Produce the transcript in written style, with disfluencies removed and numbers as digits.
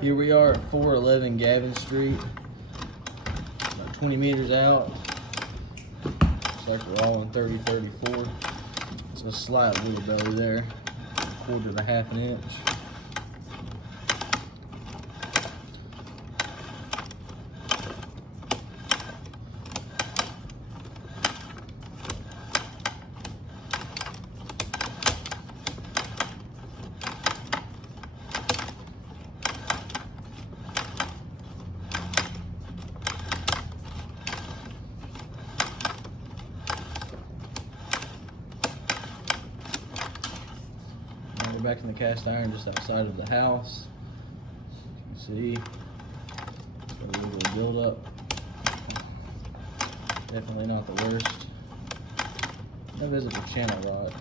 Here we are at 411 Gavin Street, about 20 meters out. Looks like we're all in 30-34. It's a slight wheel belly there, 1/4 to 1/2 inch. Now we're back in the cast iron just outside of the house. You can see, got a little bit of buildup. Definitely not the worst. No visible channel rot.